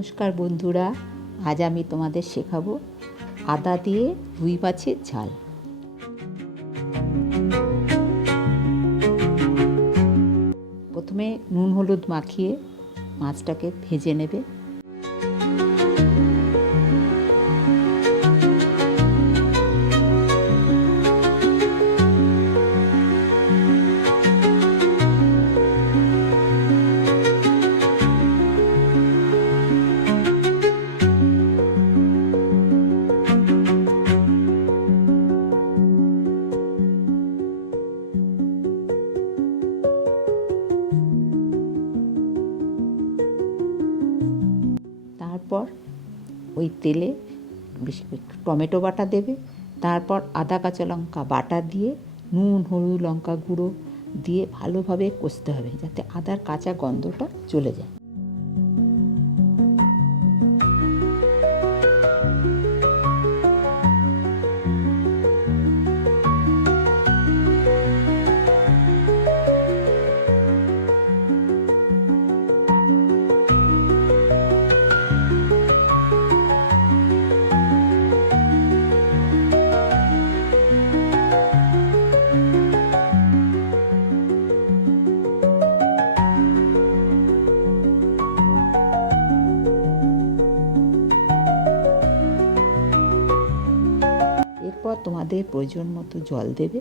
নমস্কার বন্ধুরা, আজ আমি তোমাদের শেখাবো আদা দিয়ে রুই মাছের ঝাল। প্রথমে নুন হলুদ মাখিয়ে মাছটাকে ভেজে নেবে। তারপর ওই তেলে বেশি টমেটো বাটা দেবে, তারপর আদা কাঁচা লঙ্কা বাটা দিয়ে নুন হলুদ লঙ্কা গুঁড়ো দিয়ে ভালোভাবে কষতে হবে যাতে আদার কাঁচা গন্ধটা চলে যায়। এরপর তোমাদের প্রয়োজন মতো জল দেবে।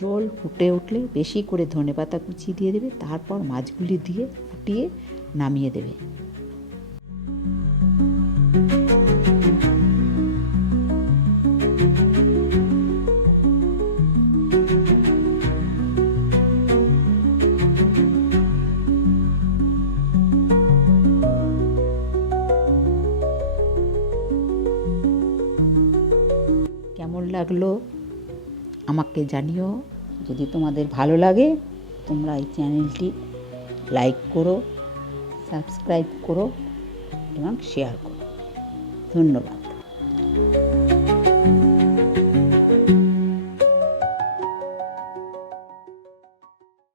জল ফুটে উঠলে বেশি করে ধনেপাতা কুচি দিয়ে দেবে, তারপর মাছগুলি দিয়ে ফুটিয়ে নামিয়ে দেবে। কেমন লাগলো আমাকে জানিও। যদি তোমাদের ভালো লাগে তোমরা এই চ্যানেলটি লাইক করো, সাবস্ক্রাইব করো এবং শেয়ার করো। ধন্যবাদ।